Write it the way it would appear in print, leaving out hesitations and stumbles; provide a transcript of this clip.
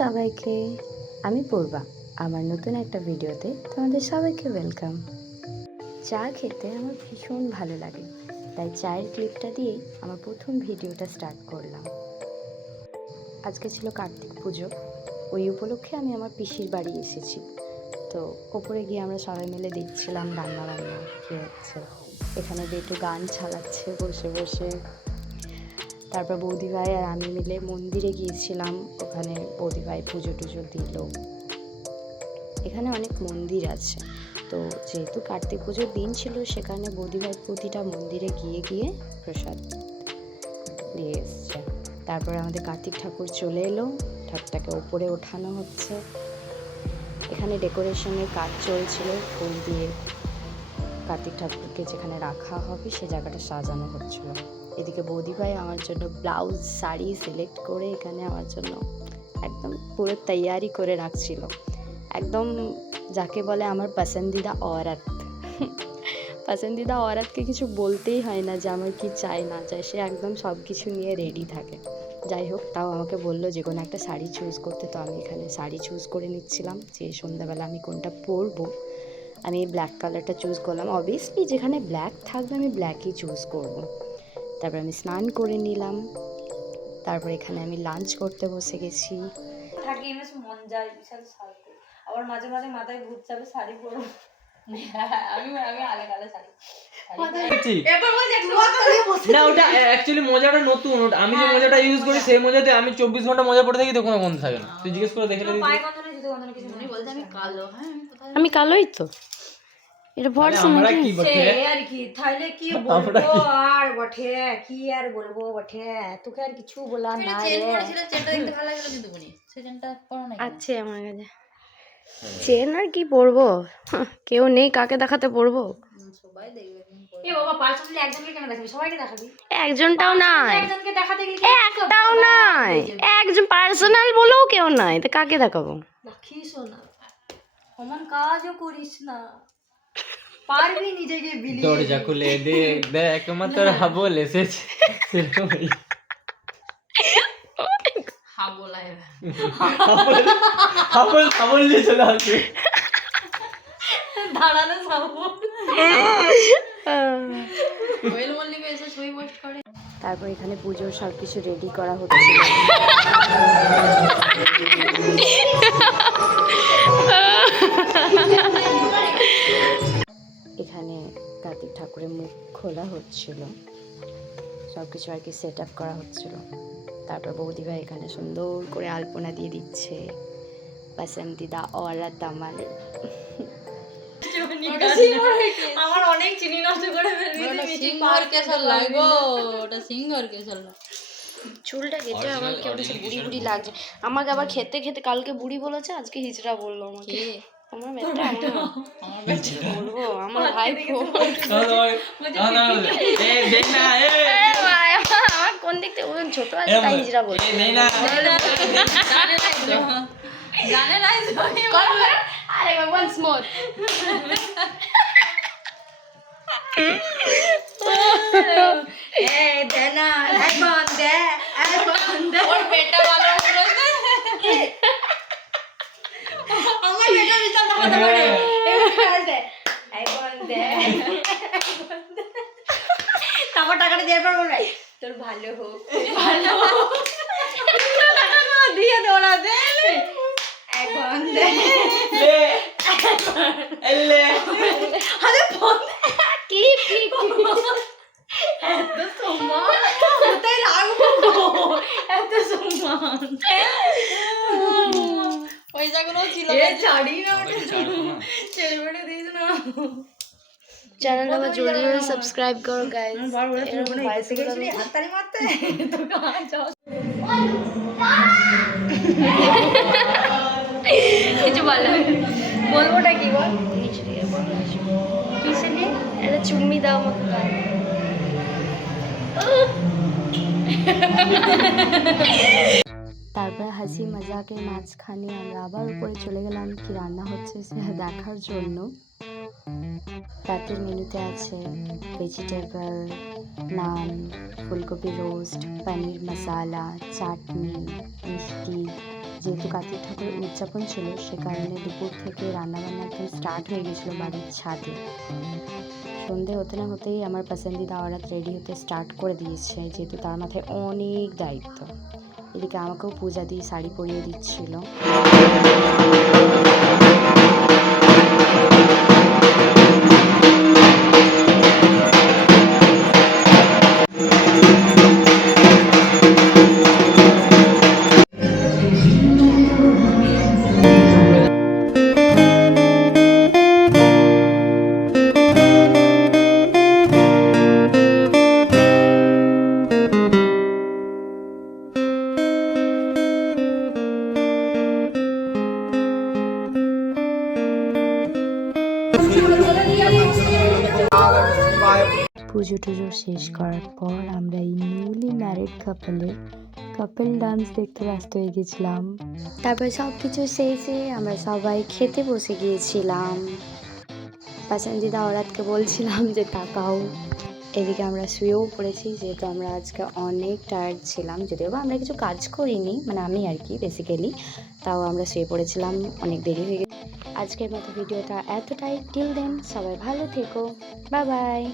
সবাইকে, আমি পূর্বা। আমার নতুন একটা ভিডিওতে তোমাদের সবাইকে ওয়েলকাম। চা খেতে আমার ভীষণ ভালো লাগে, তাই চায়ের ক্লিপটা দিয়েই আমার প্রথম ভিডিওটা স্টার্ট করলাম। আজকে ছিল কার্তিক পুজো, ওই উপলক্ষে আমি আমার পিসির বাড়ি এসেছি। তো ওপরে গিয়ে আমরা সবাই মিলে দেখছিলাম রান্না কী হচ্ছে। এখানে বেটু গান চালাচ্ছে বসে বসে। তারপর বৌদিভাই আর আমি মিলে মন্দিরে গিয়েছিলাম, ওখানে বৌদিভাই পুজো টুজো দিল। এখানে অনেক মন্দির আছে, তো যেহেতু কার্তিক পুজোর দিন ছিল, সেখানে বৌদিভাই প্রতিটা মন্দিরে গিয়ে গিয়ে প্রসাদ দিয়ে এসছে। তারপর আমাদের কার্তিক ঠাকুর চলে এলো, ঠাকুরটাকে ওপরে ওঠানো হচ্ছে। এখানে ডেকোরেশনের কাজ চলছিল, ফুল দিয়ে কার্তিক ঠাকুরকে যেখানে রাখা হবে সে জায়গাটা সাজানো হচ্ছিল। এদিকে বৌদিভাই আমার জন্য ব্লাউজ শাড়ি সিলেক্ট করে এখানে আমার জন্য একদম পুরো তৈয়ারি করে রাখছিল। একদম যাকে বলে আমার পছন্দিদা औरत। পছন্দিদা औरतকে কিছু বলতেই হয় না যে আমার কি চাই না চাই, সে একদম সব কিছু নিয়ে রেডি থাকে। যাই হোক, তাও আমাকে বললো যে কোনো একটা শাড়ি চুজ করতে, তো আমি এখানে শাড়ি চুজ করে নিচ্ছিলাম যে সন্ধ্যাবেলা আমি কোনটা পরবো। আমি এই ব্ল্যাক কালারটা চুজ করলাম। অবভিয়াসলি যেখানে ব্ল্যাক থাকবে আমি ব্ল্যাকই চুজ করব। তারপর আমি স্নান করে নিলাম। তারপর এখানে আমি লাঞ্চ করতে বসে গেছি। থাকি বেশ মন যায় বিশাল শাড়িতে, আবার মাঝে মাঝে মাথায় ভূত যাবে শাড়ি পরবো। আমি আলে গালে শাড়ি না, ওটা অ্যাকচুয়ালি মজাটা নতুন। আমি যে মজাটা ইউজ করি সেই মজাতে আমি 24 ঘন্টা মজা পড়ে থাকি, তো কোনো গন্ধ থাকে না। তুই জিজ্ঞেস করে দেখে নিবি। পায়ে গন্ধনে জুতো গন্ধনে কিছু মনে বলছে আমি কালো। হ্যাঁ আমি কালোই তো, এটা ভরসা আমরা নাকি কি বটে আর কি তাহলে কি বলবো আর বটে, কি আর বলবো বটে, তোকে আর কিছু বলার না রে। চেন করেছিল, চেনটা দেখতে ভালো লাগলো কিন্তু বনি চেনটা পরো না আছে আমার কাছে। চেন আর কি পরবো, কেউ নেই কাকে দেখাতে পরবো। সবাই দেখবে। এ বাবা পার্সোনালি একজনকে কেন দেখাবি, সবাইকে দেখাবি। একজনটাও নাই, একজনকে দেখাতে গেলে একটাও নাই, একজন পার্সোনাল বলেও কেউ নাই, তো কাকে দেখাবো। রাখিস না, অমন কাজও করিস না, পারবি নিজেকে বিলিয়ে। দরজা খুলে দেখ আমার তোর হাবল এসেছে। হাবল আয় হাবল নিয়ে চলে আসবে। দাঁড়ানো হাবল ওয়েল মল্লিক এসে ছবি পোস্ট করে। তারপর এখানে পুজোর সব কিছু রেডি করা হচ্ছিল। এখানে কার্তিক ঠাকুরের মুখ খোলা হচ্ছিল, সব কিছু আর কি সেট আপ করা হচ্ছিল। তারপর বৌদিভাই এখানে সুন্দর করে আলপনা দিয়ে দিচ্ছে। পছন্দিদা औरत আমার অনেক চিনি নষ্ট করে ফেলবি। সিংহর কেশর লাগো, ওটা সিংহর কেশর। চুলটা কেটে আমার কেউ বুড়ি বুড়ি লাগছে। আমাকে আবার খেতে খেতে কালকে বুড়ি বলেছে, আজকে হিজড়া বললো আমাকে। আমার মেয়েটা বলবো আমার ভাই আমার কোন দিক থেকে ছোট আছে তাই হিজড়া বলছে। আরে ওয়ান্স মোর দেনা বন্ধে ওর বেটা ভালো আমার বেটা বিচার কথা বলে তারপর টাকাটা দেওয়ার পর বলবে তোর ভালো হোক, ভালো দিয়ে দৌড়া দে এখন দে আরে ক্লিপ ক্লিপ এত সম্মান কোথায় রাখবো, এত সম্মান পয়সাগুলো ছিল ছাড়ি না, ছেড়ে দিস না। চ্যানেলটা আমার জলদি জলদি সাবস্ক্রাইব করো গাইস। হাততালি মারতে কিছু বলবোটা কি বল, কিসে নিয়ে একটা চুম্মি দাও আমাকে গায়ে। তারপর হাসি মজাকের মাঝখানে আমরা আবার উপরে চলে গেলাম কি রান্না হচ্ছে সে দেখার জন্য। রাতের মেনুতে আছে ভেজিটেবল, নান, ফুলকপি রোস্ট, পনির মশালা, চাটনি, মিষ্টি, যেহেতু কার্তিক ঠাকুরের উদযাপন ছিল সে কারণে দুপুর থেকে রান্নাবান্না একদম স্টার্ট হয়ে গেছিলো বাড়ির ছাদে। সন্ধে হতে না হতেই আমার পছন্দিদা औरत রেডি হতে স্টার্ট করে দিয়েছে, যেহেতু তার মাথায় অনেক দায়িত্ব। এদিকে আমাকেও পূজা দিয়ে শাড়ি পরিয়ে দিচ্ছিল। পুজো টুজো শেষ করার পর আমরা এই নিউলি ম্যারিড কাপল ডান্স দেখতে ব্যস্ত হয়ে গেছিলাম। তারপর সব কিছু শেষে আমরা সবাই খেতে বসে গিয়েছিলাম। পছন্দিদা औरतকে বলছিলাম যে তাকাও। এদিকে আমরা শুয়েও পড়েছি, যেহেতু আমরা আজকে অনেক টায়ার্ড ছিলাম, যদিও বা আমরা কিছু কাজ করিনি, মানে আমি আর কি বেসিক্যালি, তাও আমরা শুয়ে পড়েছিলাম, অনেক দেরি হয়ে গেছে। আজকের মতো ভিডিওটা এতটাই। টিল দেন সবাই ভালো থেকো, বাই বাই।